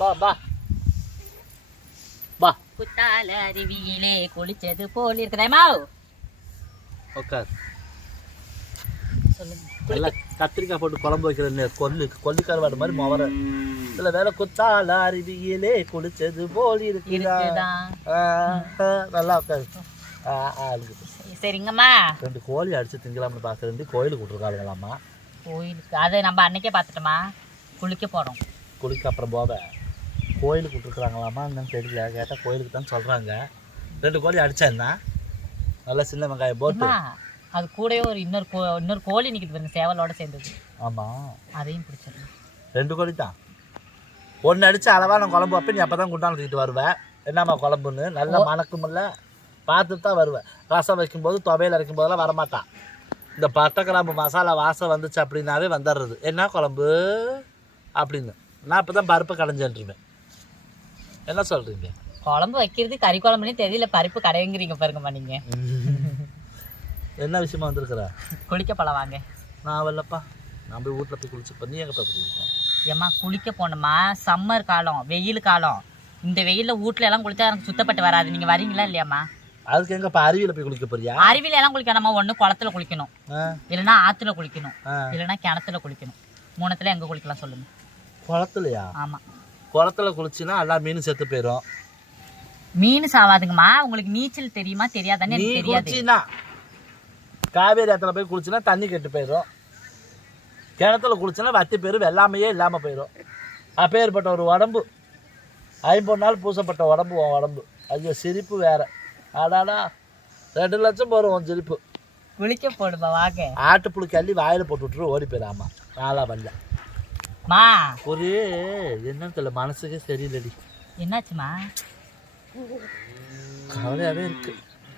பா பா பா குத்தால அருவியிலே குளிச்சது போல் இருக்குதேமா உட்கார் சொல்லுங்க. கத்திரிக்காய் போட்டு குழம்பு வைக்கிற கொல்லு கொல்லி கருவாடு மாதிரி முவர. இதுல வேற குத்தால அருவியிலே குளிச்சது போல் இருக்குதா? நல்லா உட்காரு. சரிங்கம்மா. ரெண்டு கோழி அடிச்சு திங்கலாம்னு பார்க்குறது கோயிலுக்கு விட்ருக்காளுங்களாம்மா கோயிலுக்கு. அதை நம்ம அன்னைக்கே பார்த்துட்டோமா குளிக்க போறோம். குளிக்க அப்புறம் போவேன். கோயிலுக்கு விட்ருக்குறாங்களாமா என்னன்னு தெரியல. கேட்டால் கோயிலுக்கு தான் சொல்கிறாங்க ரெண்டு கோழி அடிச்சேன்னா நல்லா சின்ன வெங்காயம் போட்டு. அது கூடவே ஒரு இன்னொரு கோ இன்னொரு கோழி நிக்குது பாருங்க சேவலோட சேர்ந்தது. ஆமாம் அதையும் பிடிச்சிருங்க. ரெண்டு கோழி தான். ஒன்று அடித்து அளவான குழம்பு வைப்பேன். நீ அப்போ தான் குண்டான் தூக்கிட்டு வருவேன் என்னம்மா குழம்புன்னு? நல்லா மணக்குமில்ல. பார்த்துட்டு தான் வருவேன் ரசம் வைக்கும்போது துவையல் அரைக்கும் போதெல்லாம் வரமாட்டான். இந்த பட்டை கிராம்பு மசாலா வாசம் வந்துச்சு அப்படின்னாவே வந்துடுறது. என்ன குழம்பு? அப்படின்னு. நான் இப்போ தான் பருப்பு கடைஞ்சிருவேன் என்ன சொல்கிறீங்க குழம்பு வைக்கிறது கறி குழம்புனே தெரியல. பருப்பு கடைங்கிறீங்க பாருங்கம்மா நீங்க. என்ன விஷயமா வந்திருக்கிற? குளிக்க போலாம் வாங்க. நான் வரலப்பா நான் போய் வீட்டில் போய் குளிச்சுப்பேன் நீ எங்கே போய் ஏம்மா குளிக்க போனோமா சம்மர் காலம் வெயில் காலம். இந்த வெயில்ல வீட்ல எல்லாம் குளிச்சா எனக்கு சுத்தப்பட்டு வராது. நீங்க வரீங்களா இல்லையாம்மா? அதுக்கு எங்கப்பா அருவியில் போய் குளிக்க போறியா? அருவில எல்லாம் குளிக்கணுமா ஒண்ணு குளத்துல குளிக்கணும். இல்லைன்னா ஆத்துல குளிக்கணும். இல்லைன்னா கிணத்துல குளிக்கணும். மூணுத்துல எங்க குளிக்கலாம் சொல்லுங்க. குளத்துலையா? ஆமா. குளத்துல குளிச்சுன்னா எல்லா மீனும் செத்து போயிடும் மீன் சாவாதுங்கம்மா. உங்களுக்கு நீச்சல் தெரியுமா தெரியாதானே நீ எனக்கு தெரியாது. காவேரி ஆத்துல போய் குளிச்சுனா தண்ணி கெட்டு போயிடும் கிணத்துல குளிச்சுனா வத்தி பேர் வெள்ளாமையே இல்லாமல் போயிடும் அப்பேற்பட்ட ஒரு உடம்பு. ஐம்பது நாள் பூசப்பட்ட உடம்பு உன் உடம்பு. ஐயோ சிரிப்பு வேற. அடாடா ரெண்டு லட்சம் போகிறோம் உன் சிரிப்பு. குளிக்க போடுமா வாங்க. ஆட்டுப்புழு கள்ளி வாயில் போட்டு விட்டுரு ஓடி போயிடாமா நாளா வரல மா ஒரே என்னன்னு தெரியல மனசுக்கே சரியில்லடி. என்னாச்சுமா கவலையாகவே இருக்கு.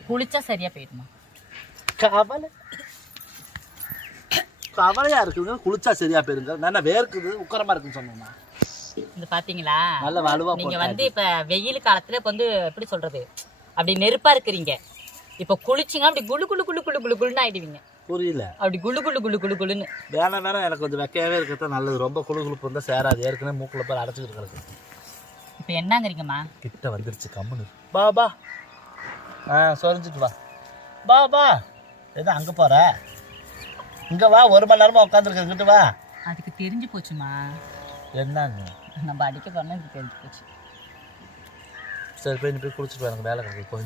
குளிச்சா சரியா போயிடுமா? கவலை. கவலையா இருக்குதுங்க குளிச்சா சரியா போயிருங்க. நல்லா வேர்க்குது உக்கரமா இருக்குன்னு சொன்னோம்னா இந்த பாத்தீங்களா? நல்ல வலுவா நீங்க வந்து இப்ப வெயில் காலத்துல இப்ப வந்து எப்படி சொல்றது? அப்படி நெருப்பா இருக்கிறீங்க. இப்ப குளிச்சிங்க அப்படி குளு குளு குளு குளு குளு குளுன்னு ஆயிடுவீங்க. புரியல. அப்படி குளு குளு குளு குளு குளுன்னு. வேணாம் வேணாம் எனக்கு கொஞ்சம் வெக்கையாவே இருக்கிறது நல்லது. ரொம்ப குழு குழுப்பு இருந்தால் சேராது. ஏற்கனவே மூக்குல போய் அடைச்சிக்கிட்டு கிடக்கு. இப்ப என்னங்கிறீங்கம்மா? கிட்ட வந்துருச்சு கம்முனு. பா பா. ஆ சொரிஞ்சிட்டு வா. பா பா. எது அங்கே போற? இங்கே வா. ஒரு மணி நேரமா உட்காந்துருக்க கிட்ட வா. அதுக்கு தெரிஞ்சு போச்சுமா என்னங்க? நம்ம அடிக்க போனா இதுக்கு தெரிஞ்சு போச்சு. சரி போய் போய் குளிச்சுட்டு வா, எனக்கு வேலை கிடக்கு போய்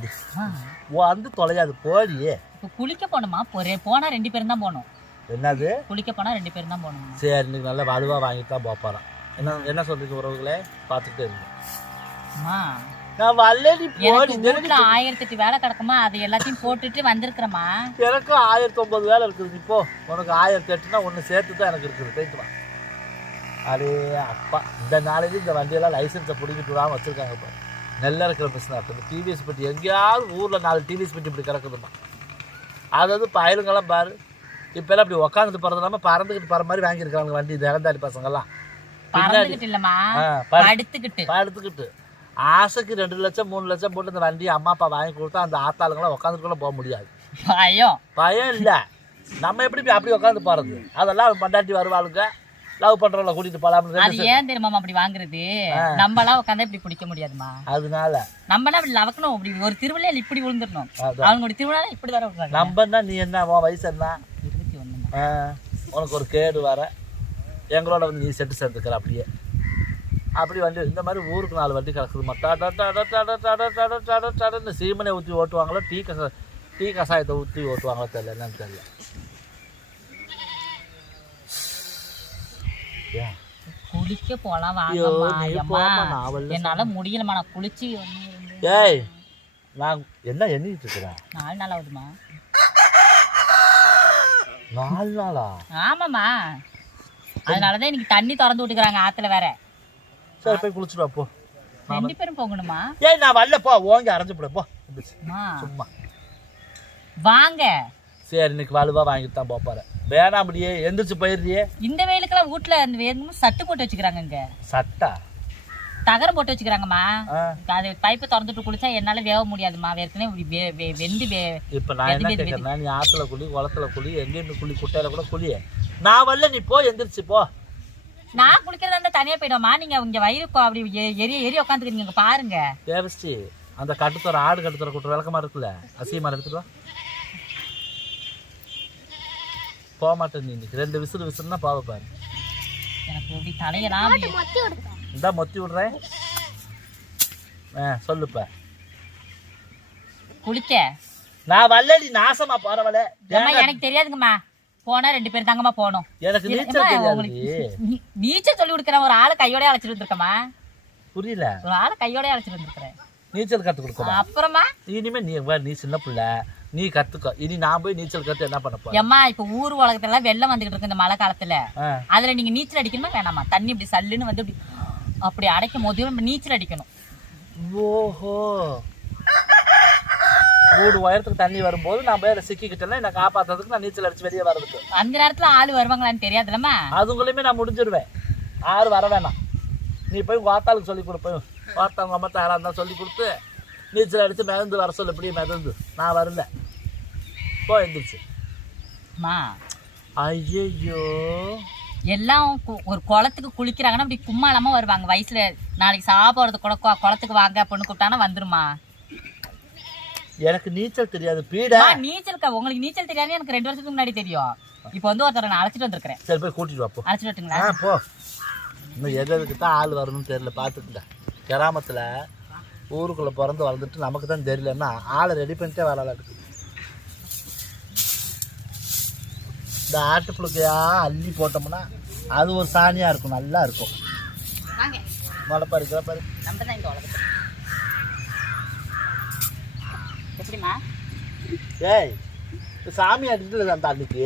வந்து. தொலையாது போடியே இப்ப குளிக்க போகணுமா? போறே போனா ரெண்டு பேரும் தான் போகணும். என்னது? குளிக்க போனா ரெண்டு பேரும் தான் போகணும்? சரி இன்னைக்கு நல்லா வலுவாக வாங்கிட்டு தான் போப்பாரான் என்ன என்ன சொல்றீங்க உறவுகளே? பார்த்துட்டே இருங்க. நான் வல்லடி போடி ஆயிரத்தி எட்டு வேலை கிடக்குமா? அதை எல்லாத்தையும் போட்டுட்டு வந்திருக்கிறேம்மா. எனக்கும் ஆயிரத்தி ஒன்பது வேலை இருக்குது இப்போ உனக்கு ஆயிரத்தி எட்டுனா ஒன்று சேர்த்து தான் எனக்கு இருக்குது. போயிட்டு வா. அடே அப்பா. இந்த நாளைக்கு இந்த வண்டியெல்லாம் லைசன்ஸை பிடிக்கிட்டு விடாமல் வச்சுருக்காங்க இப்போ நெல்ல இருக்கிற மிஷினாக இருக்குது டிவிஎஸ் பெட்டி எங்கேயாவது ஊரில் நாலு டிவிஎஸ் பெட்டி இப்படி கிடக்குதுமா அதாவது பயலுங்கெல்லாம் பாரு இப்போல்லாம் இப்படி உக்காந்துட்டு போகிறது இல்லாமல் பறந்துக்கிட்டு போகிற மாதிரி வாங்கியிருக்காங்க வண்டி இந்த இறந்தாடி பசங்கெல்லாம். பறந்துகிட்டு இல்லம்மா. ஆ, ப- படுத்துக்கிட்டு. எடுத்துக்கிட்டு ஆசைக்கு ரெண்டு லட்சம் மூணு லட்சம் போட்டு இந்த வண்டியை அம்மா அப்பா வாங்கி கொடுத்தா அந்த ஆத்தாளுங்களாம் உட்காந்துட்டு போக முடியாது. பயம். பயம் இல்லை. நம்ம எப்படி அப்படி உட்காந்து போகிறது அதெல்லாம் பண்டாட்டி வருவாளுங்க. லவ் பண்ணுறவங்கள கூட்டிகிட்டு போகலாம்னு அது ஏன் தெரியுமா அப்படி வாங்குறது நம்மளாம் உட்காந்தா இப்படி பிடிக்க முடியாதுமா அதனால நம்மளாம் இப்படி லவக்கணும் இப்படி ஒரு திருவிழையில இப்படி விழுந்துடணும். அவங்களுடைய திருவிழா இப்படி வர விடுறாங்க நம்பன்னா நீ என்ன உன் வயசு என்ன இருபத்தி ஒண்ணு உனக்கு ஒரு கேடு வர எங்களோட வந்து நீ செட்டு சேர்ந்துக்கிற அப்படியே அப்படி வண்டி இந்த மாதிரி ஊருக்கு நாலு வண்டி கிடக்குது இந்த சீமனை ஊற்றி ஓட்டுவாங்களோ டீ கசா டீ கசாயத்தை ஊற்றி ஓட்டுவாங்களோ தெரியல என்னன்னு தெரியல குளிக்க. போலாம் வாங்கம்மா என்னால முடியலம்மா நான் குளிச்சு ஏய் நான் என்ன எண்ணிட்டு இருக்கிறேன் நாலு நாள் ஆகுதுமா நாலு நாளா? ஆமாம்மா. அதனாலதான் இன்னைக்கு தண்ணி திறந்து விட்டுக்கிறாங்க ஆத்துல வேற. சரி போய் குளிச்சுட்டு போ. ரெண்டு பேரும் போகணுமா? ஏய் நான் வரல போ. ஓங்கி அரைஞ்சு போட போ. சும்மா. வாங்க. சரி இன்னைக்கு வலுவா வாங்கிட்டு தான் போப்பாரு வேணாம் அப்படியே எந்திரிச்சு போயிடுறியே. இந்த வெயிலுக்கெல்லாம் வீட்டுல அந்த வேணும்னு சட்டு போட்டு வச்சுக்கிறாங்க இங்க. சட்டா? தகரம் போட்டு வச்சுக்கிறாங்கம்மா. அது பைப்பை திறந்துட்டு குளிச்சா என்னால வேக முடியாதும்மா. ஏற்கனவே வெந்து வே இப்போ நான் என்ன கேட்கறேன்னா நீ ஆத்துல குளி குளத்துல குளி எங்கேயும் குளி குட்டையில கூட குளி நான் வரல நீ போ எந்திரிச்சு போ. நான் குளிக்கிறதா இருந்தா தனியா போயிடுவோமா நீங்க இங்க வயிறு அப்படி எரிய எரிய உட்காந்துக்கிறீங்க பாருங்க. தேவஸ்டி அந்த கட்டுத்தர ஆடு கட்டுத்தர கூட்டுற விளக்கமா இருக்குல்ல அசியமா எடுத்துட்டு போக மாட்டேன் நீ இன்னைக்கு. ரெண்டு விசிறு விசிறுனா போக பாரு. இந்தா மொத்தி விடுறேன் ஆ சொல்லுப்ப குளிக்க? நான் வல்லடி நாசமா போறவள அம்மா எனக்கு தெரியாதுங்கம்மா. போனா ரெண்டு பேரும் தாங்கம்மா போகணும். எனக்கு நீச்சல் தெரியாது. நீச்சல் சொல்லி கொடுக்குறேன் ஒரு ஆளை கையோட அழைச்சிட்டு வந்திருக்கம்மா. புரியல. ஒரு ஆளை கையோட அழைச்சிட்டு வந்திருக்கிறேன். நீச்சல் கத்து கொடுக்கணும். அப்புறமா? இனிமே நீ நீ சின்ன பிள்ளை. நீ கத்துக்கோ. இனி நான் போய் நீச்சல் கத்து என்ன பண்ண போறேன்? எம்மா இப்ப ஊர் உலகத்துல வெள்ளம் வந்துகிட்டு இருக்கு இந்த மழை காலத்துல அதுல நீங்க நீச்சல் அடிக்கணுமா வேணாமா? தண்ணி இப்படி சல்லுன்னு வந்து இப்படி அப்படி அடைக்கும் போது நம்ம நீச்சல் அடிக்கணும். ஓஹோ. மூணு உயரத்துக்கு தண்ணி வரும்போது நான் போய் சிக்கிக்கிட்டேன்னா என்னை காப்பாத்துறதுக்கு நான் நீச்சல் அடிச்சு வெளியே வர்றதுக்கு. அந்த நேரத்துல ஆள் வருவாங்களான்னு தெரியாதுல்லம்மா? அதுங்களையுமே நான் முடிஞ்சிடுவேன் யாரும் வர வேணாம். நீ போய் உங்கள் ஆத்தாளுக்கு சொல்லி கொடுப்பேன் ஆத்தாங்க அம்மா யாராக இருந்தால் சொல்லி கொடுத்து நீச்சல் அடித்து மிதந்து வர சொல்லு இப்படியே மிதந்து. நான் வரல. போ எந்திரிச்சு. அம்மா ஐயோ எல்லாம் ஒரு குளத்துக்கு குளிக்கிறாங்கன்னா அப்படி கும்மாளமா வருவாங்க. வயசுல நாளைக்கு சாப்பிடுறது கூட குளத்துக்கு வாங்க அப்படின்னு கூப்பிட்டானா வந்துருமா? எனக்கு நீச்சல் தெரியாது பீட. நீச்சல் உங்களுக்கு நீச்சல் தெரியாது எனக்கு ரெண்டு வருஷத்துக்கு முன்னாடி தெரியும். இப்போ வந்து ஒருத்தரை நான் அழைச்சிட்டு வந்திருக்கிறேன். சரி போய் கூட்டிட்டு வா போ. அழைச்சிட்டு வரட்டுங்களா? போ. இன்னும் எது எதுக்கு தான் ஆள் வரணும்னு தெரியல பார்த்துக்குங்க. கிராமத்தில் ஊருக்குள்ளே பிறந்து வளர்ந்துட்டு நமக்கு தான் தெரியலன்னா ஆளை ரெடி பண்ணிட்டே வரலாக்கு இந்த ஆட்டுப்புழுக்கையா அள்ளி போட்டோம்னா அது ஒரு சாணியாக இருக்கும் நல்லா இருக்கும். முளைப்பா இருக்கிற பாரு நம்ம தான் இந்த உலகத்துல. ஏய் சாமி அடிச்சுட்டு அந்த அன்னைக்கு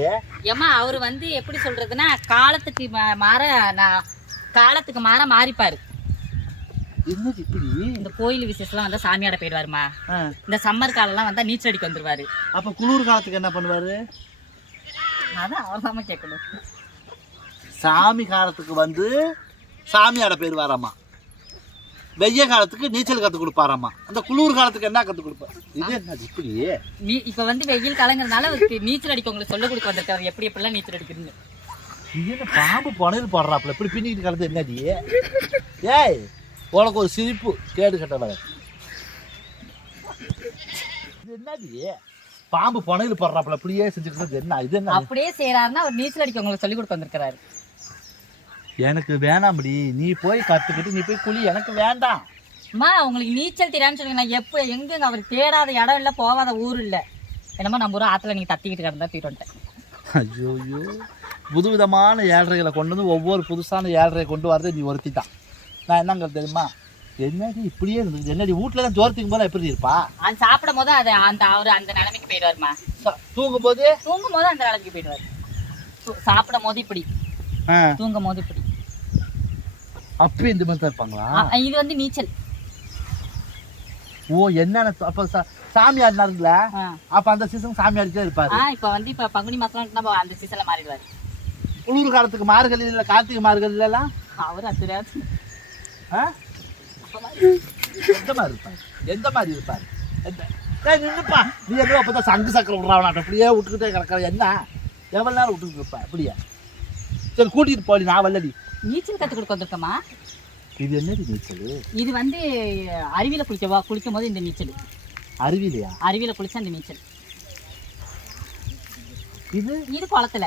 ஏம்மா அவர் வந்து எப்படி சொல்றதுன்னா காலத்துக்கு மாற நான் காலத்துக்கு மாற மாறிப்பாரு. என்னது இப்படி? இந்த கோயில் விசேஷம்லாம் வந்தா சாமியாட போயிடுவாருமா இந்த சம்மர் காலம்லாம் வந்தா நீச்சல் அடிக்க வந்துருவாரு. அப்போ குளிர் காலத்துக்கு என்ன பண்ணுவார்? அதான் அவர் தான் கேட்கணும். சாமி காலத்துக்கு வந்து சாமியாட பேர் வராமா வெய்ய காலத்துக்கு நீச்சல் கற்றுக் கொடுப்பாராமா அந்த குளிர் காலத்துக்கு என்ன கற்றுக் கொடுப்பார் இது என்னது இப்படி நீ இப்ப வந்து வெயில் காலங்கிறதுனால அவருக்கு நீச்சல் அடிக்க உங்களுக்கு சொல்ல கொடுக்க வந்திருக்காரு. எப்படி எப்படிலாம் நீச்சல் அடிக்கிறீங்க என்ன பாம்பு புனையில் போடுறாப்புல? இப்படி பின்னிக்கிட்டு கிடந்து என்னடி? ஏய் உனக்கு ஒரு சிரிப்பு. கேடு கட்டவர இது என்னடி? பாம்பு புனையில் போடுறாப்புல இப்படியே செஞ்சுக்கிறது என்ன இது என்ன? அப்படியே செய்யறாருன்னா அவர் நீச்சல் அடிக்க உங்களுக்கு சொல்லி கொடுக்க வந்திருக்காரு எனக்கு வேணாம்டி நீ போய் கற்றுக்கிட்டு நீ போய் குழி எனக்கு வேண்டாம். அம்மா உங்களுக்கு நீச்சல் தெரியாம சொல்லுங்க. நான் எப்போ எங்க அவர் தேடாத இடம் இல்ல போகாத ஊர் இல்ல. என்னமோ நம்ம ஊர் ஆத்துல நீங்க தத்திக்கிட்டு கிடந்தா வந்துட்டேன். ஐயோ ஐயோ புதுவிதமான ஏழ்றைகளை கொண்டு வந்து ஒவ்வொரு புதுசான ஏழ்றையை கொண்டு வரது நீ ஒருத்தி தான் நான் என்னங்கிறது தெரியுமா? என்னடி இப்படியே இருந்தது? என்னடி வீட்டில் தான் ஜோரத்துக்கு போல எப்படி இருப்பா? அது சாப்பிடும் போது அது அந்த அவர் அந்த நிலைமைக்கு போயிடுவாருமா. தூங்கும் போது தூங்கும் போது அந்த நிலைமைக்கு போயிடுவாரு. சாப்பிடும் போது இப்படி. தூங்கும் போது இப்படி. அப்பயும் இந்த மாதிரி தான் இருப்பாங்களா? இது வந்து நீச்சல். ஓ என்னென்ன அப்போ சா- சாமி ஆடினாருங்களா? ஆ. அப்போ அந்த சீசன் சாமி ஆடிட்டே இருப்பாரு. இப்ப வந்து இப்ப பங்குனி மாசம் அந்த சீசன்ல மாறிடுவாரு. குளிர் காலத்துக்கு மார்கழி இல்லை கார்த்திகை மார்கழி எல்லாம் அவர் அது தெரியாது ஆ? எந்த மாதிரி இருப்பாரு? எந்த மாதிரி இருப்பாரு? எந்த ஏய் நின்னுப்பா நீ எதுவும் அப்பதான் சங்கு சக்கரம் விடுறாவனாட்ட அப்படியே விட்டுக்கிட்டே கிடக்கிற. என்ன? எவ்வளவு நேரம் விட்டுக்கிட்டு இருப்பா? அப்படியா? சரி கூட்டிட்டு போடி நான் வல்லடி நீச்சல் கத்து கொடுக்க இது என்னடி நீச்சல்? இது வந்து அருவியில குளிக்கவா குளிக்கும் போது இந்த நீச்சல். அருவிலையா அருவியில குளிச்சா இந்த நீச்சல். இது? இது குளத்துல.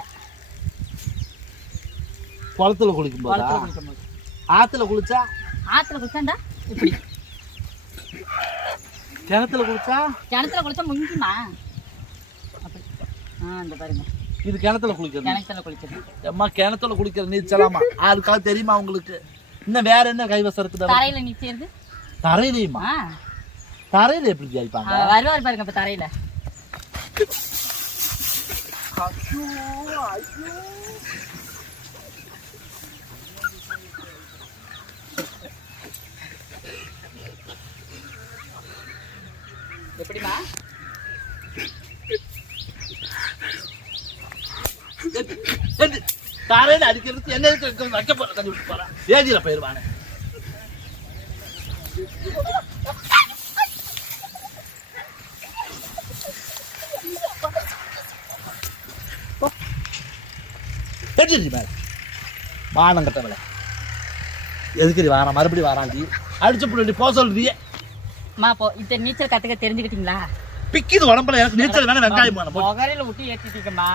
குளத்துல குளிக்கும் போதா ஆத்துல குளிச்சா? ஆத்துல குளிச்சா இப்படி. கிணத்துல குளிச்சா கிணத்துல குளிச்சா முங்கிமா அப்படி. ஆ இந்த பாருங்க. இது கிணத்துல குளிக்கிறது. கிணத்துல குளிக்கிறது. அம்மா கிணத்துல குளிக்கிற நீச்சலாமா அதுக்காக தெரியுமா உங்களுக்கு? இன்னும் வேற என்ன கைவசம் இருக்குது தரையில நீச்சல் தரையிலையுமா? தரையில எப்படி ஜெயிப்பாங்க? வருவார் பாருங்க இப்ப தரையில. எப்படிமா தரையில அடிக்கிறது என்ன வைக்க போற தண்ணி விட்டு போறான் ஏஜில போயிருவானே. வானம் கட்டவளை எதுக்கு வாரான் மறுபடியும் வாராண்டி. அடிச்சு போட்டு போக சொல்றியே. அம்மா போ இந்த நீச்சல் கத்துக்க தெரிஞ்சுக்கிட்டீங்களா? பிக்கிது உடம்புல எனக்கு நீச்சல் வேணும் வெங்காயம் வேணும் போ. புகரையில விட்டு ஏற்றிட்டீங்கம்மா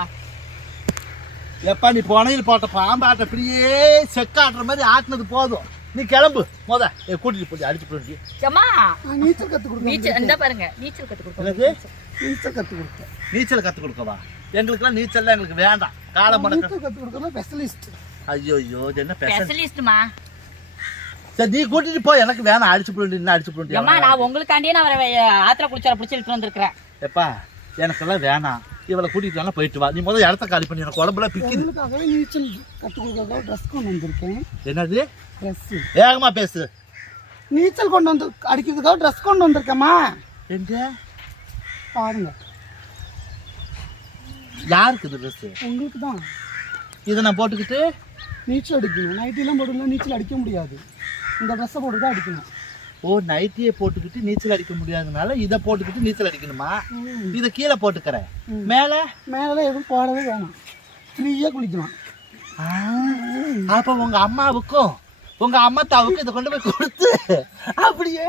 எப்பா நீ புனையில் போட்ட பாம்பாட்ட இப்படியே செக்காட்டுற மாதிரி ஆட்டினது போதும். நீ கிளம்பு. முத ஏ, கூட்டிட்டு போய் அடிச்சு போட்டு. அம்மா நீச்சல் கற்றுக் கொடுக்க நீச்சல் இந்த பாருங்க நீச்சல் கத்து எனக்கு கொடுக்க நீச்சல். கற்றுக் கொடுத்தேன். நீச்சல் கற்றுக் கொடுக்கவா? எங்களுக்குலாம் நீச்சல்லாம் எங்களுக்கு வேண்டாம். காலம் நீச்சல் கற்றுக் கொடுக்கறது ஸ்பெஷலிஸ்ட் ஐயோ ஐயோ இது என்ன ஸ்பெஷலிஸ்ட்மா சரி நீ கூட்டிட்டு போ. எனக்கு வேணாம். அடிச்சு போட்டு அடிச்சு போட்டு அம்மா நான் உங்களுக்காண்டியே நான் அவரை ஆத்திர குளிச்சார பிடிச்சி இழுத்து வந்திருக்கிறேன். எப்பா எனக்கெல்லாம் வேணாம். இவளை கூட்டிட்டு வேணா போயிட்டு வா. நீ முதல்ல இடத்த காலி பண்ணி. எனக்கு உடம்புல பிக்குது நீச்சல் கற்றுக் கொடுக்கறதா ட்ரெஸ் கொண்டு வந்திருக்கேன். என்னது? ட்ரெஸ் வேகமா பேசு. நீச்சல் கொண்டு வந்து அடிக்கிறதுக்காக ட்ரெஸ் கொண்டு வந்திருக்கேம்மா. எங்க? பாருங்க. யாருக்கு இது ட்ரெஸ் உங்களுக்கு தான். இதை நான் போட்டுக்கிட்டு? நீச்சல் அடிக்கணும். நைட்டிலாம் போட்டுலாம் நீச்சல் அடிக்க முடியாது. இந்த ட்ரெஸ்ஸை போட்டு தான் அடிக்கணும். ஓ நைட்டியை போட்டுக்கிட்டு நீச்சல் அடிக்க முடியாதனால இதை போட்டுக்கிட்டு நீச்சல் அடிக்கணுமா? இதை கீழே போட்டுக்கிறேன். மேல? மேலே எதுவும் போடவே வேணாம். ஃப்ரீயாக குளிக்கலாம். ஆ, அப்ப உங்க அம்மாவுக்கும் உங்க அம்மா தாவுக்கும் இதை கொண்டு போய் கொடுத்து அப்படியே.